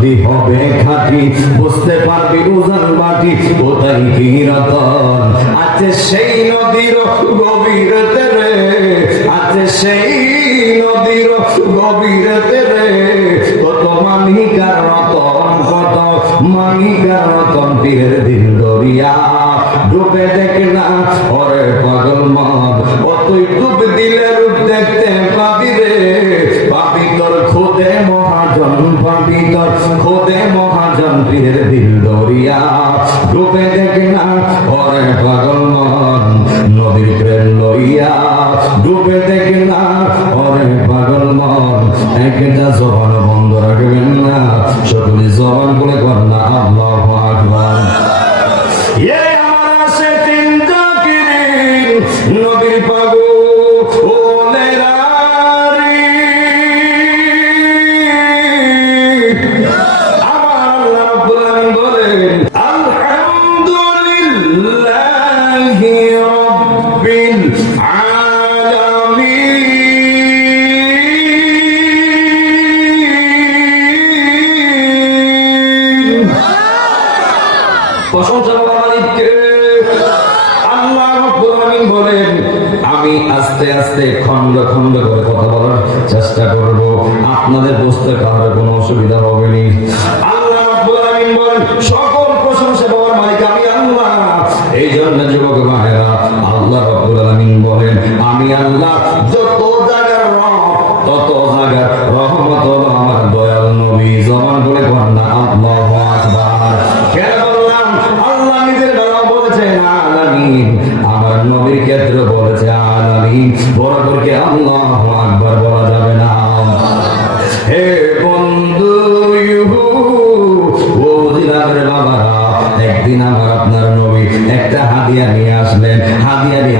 যদি হবে খাঁটি, বুঝতে পারবি উজান বাটি, কোথায় কি রতন আছে সেই নদীর গভীরতে রে, আছে সেই নদীর গভীরতে রে। কত মানিকার রতন, কত মানিকার রতন পীরের দিল দরিয়া। ডুবে দেখ না ওরে পাগল মন ও আমি আস্তে আস্তে খন্ড খন্ড করে কথা চেষ্টা করব। আপনাদের বুঝতে কারোর কোনো অসুবিধা হবে না। সকল প্রশংসা মালিক, আমি আল্লাহ। এই জন্য যুবক ভাইরা আলামিন বলেন আমি আল্লাহ যত জায়গার রব তত জায়গার রহমত আমার দয়াল নবী। জমান করে আকবার। কেন বললাম? আল্লাহ নিজের বেলা বলেছেন আলামিন। আমার নবীর বলেছে আলামিন। আকবার বলা যাবে না। হে বন্ধু ইহু, ও বাবারা একদিন আমার আপনার নবী একটা হাদিয়া নিয়ে আসলেন। হাদিয়া নিয়ে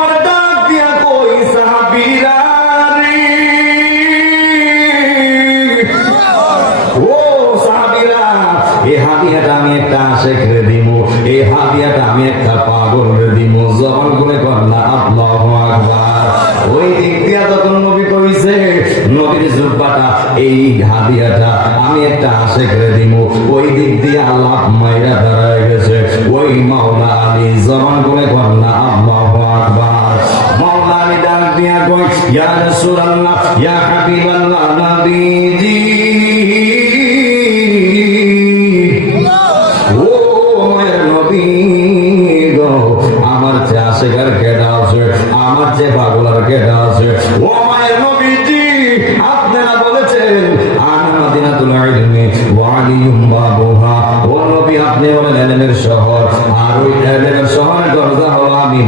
এই হাদিয়াটা আমি একটা আশেখরে দিব ওই দিক দিয়ে আল্লাহ মাইরা দাঁড়ায় গেছে। ওই মাওলা আলী জবান করে কর না আল্লাহু আকবার। মাওলা আলী ডাক দিয়া কই ইয়া রাসূলুল্লাহ, ইয়া হাবিবাল্লাহ, নবীজি। ও মায়ের নবী গো, আমার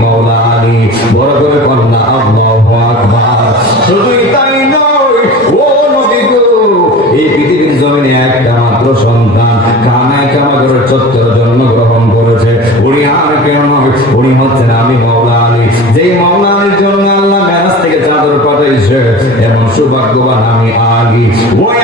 মাওলা আলী। বড় করে কন্যা আল্লাহু আকবার। শুধুই তাই নয়, ও নবী গো, এই পৃথিবীর জমিনে একটা মাত্র সন্তান, কানায় কামাগরের চত্বর জন্মগ্রহণ করেছে। উনি আর কেউ নয়, উনি হচ্ছেন আমি মাওলা আলী। যেই মাওলা আলীর জন্য আল্লাহ মেরাজ থেকে চাদর পাঠাইছে এমন সৌভাগ্যবান আমি আলী। ওই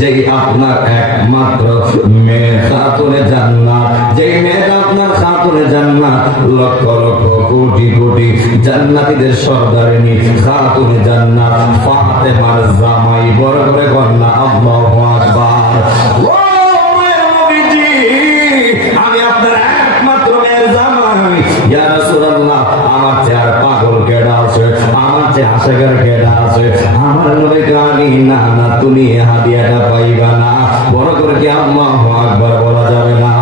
যেই আপনার একমাত্র মেয়ে খাতুনে জান্নাত যেই মেয়েটা আপনার খাতুনে জান্নাত, লক্ষ লক্ষ কোটি কোটি জান্নাতীদের সর্দারিনী খাতুনে জান্নাত, ফাতেমার জামাই, বড় করে কন্যা, আল্লাহু কি আল্লাহু আকবার বলা যাবে না।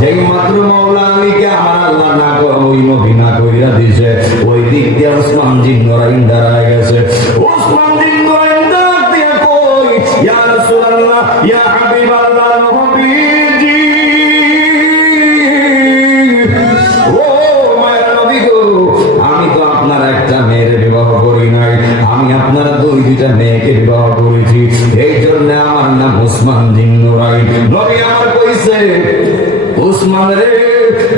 যেই মাত্র মাওলা আলীকে আমার আল্লাহ না ওই মদিনা কইরা দিছে। ওই দিক দিয়ে ওসমান জিন ইন্দারা গেছে। ওসমান জিন ইন্দারা দিয়ে কই, ইয়া রাসূলুল্লাহ, ইয়া হাবিবাল্লাহ কইছে ওসমান রে,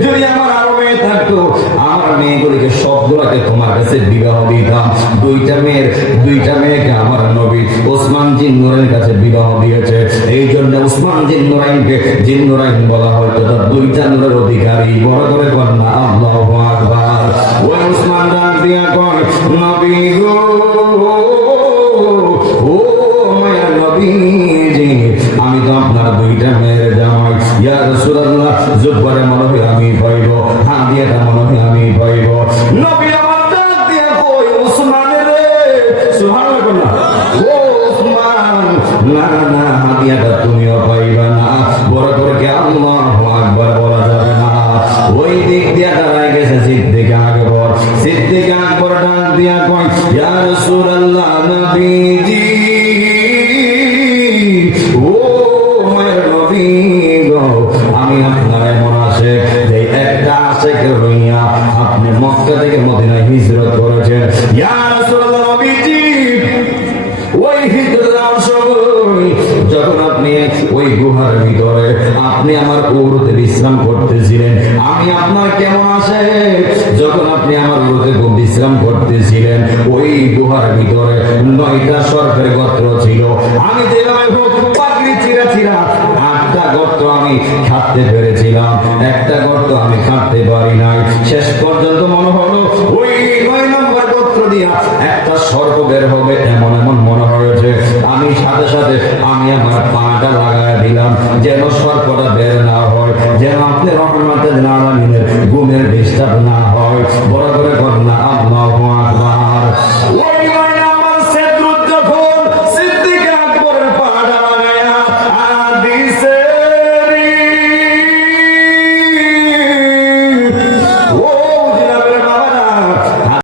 যদি আমার আরও মেয়ে থাকতো, আমার মেয়েগুলিকে সবগুলাকে তোমার কাছে বিবাহ দিতাম। দুইটা মেয়ের, দুইটা মেয়েকে আমার নবী ওসমান জিন্নুরের কাছে বিবাহ দিয়েছে। এই জন্য ওসমান জিন্নুরাইনকে জিন্নুরাইন বলা হয় তার দুইটা নূরের অধিকারী। বড় করে কন্যা আল্লাহ আকবার। ওই ওসমান ডাক দিয়া কয়, নবী গো রাসূলুল্লাহ করে মনে হয় আমি পাইব হাদিয়াটা মনে হয় আমি পাইব নবী রইয়া আপনি মক্কা থেকে মদিনায় হিজরত করেছেন ওই গুহার ভিতরে আপনি আমার উরুতে বিশ্রাম করতেছিলেন, আমি আপনার কেমন আসে? যখন আপনি আমার উরুতে বিশ্রাম করতেছিলেন, ওই গুহার ভিতরে নয়টা সরকারি গত্র ছিল। আমি যেভাবে হোক চিরা আটটা আমি খাটতে পেরেছিলাম। একটা গর্ত আমি খাটতে পারি নাই। শেষ পর্যন্ত মনে হলো, ওই নয় নম্বর দিয়া একটা সর্প বের হবে এমন এমন মনে হয়েছে। আমি সাথে সাথে আমি আমার পাটা লাগায় দিলাম, যেন সর্পটা বের না হয়, যেন আপনি নারায়ণের ঘুমের ডিস্টার্ব না হয়। বড় করে কন্যা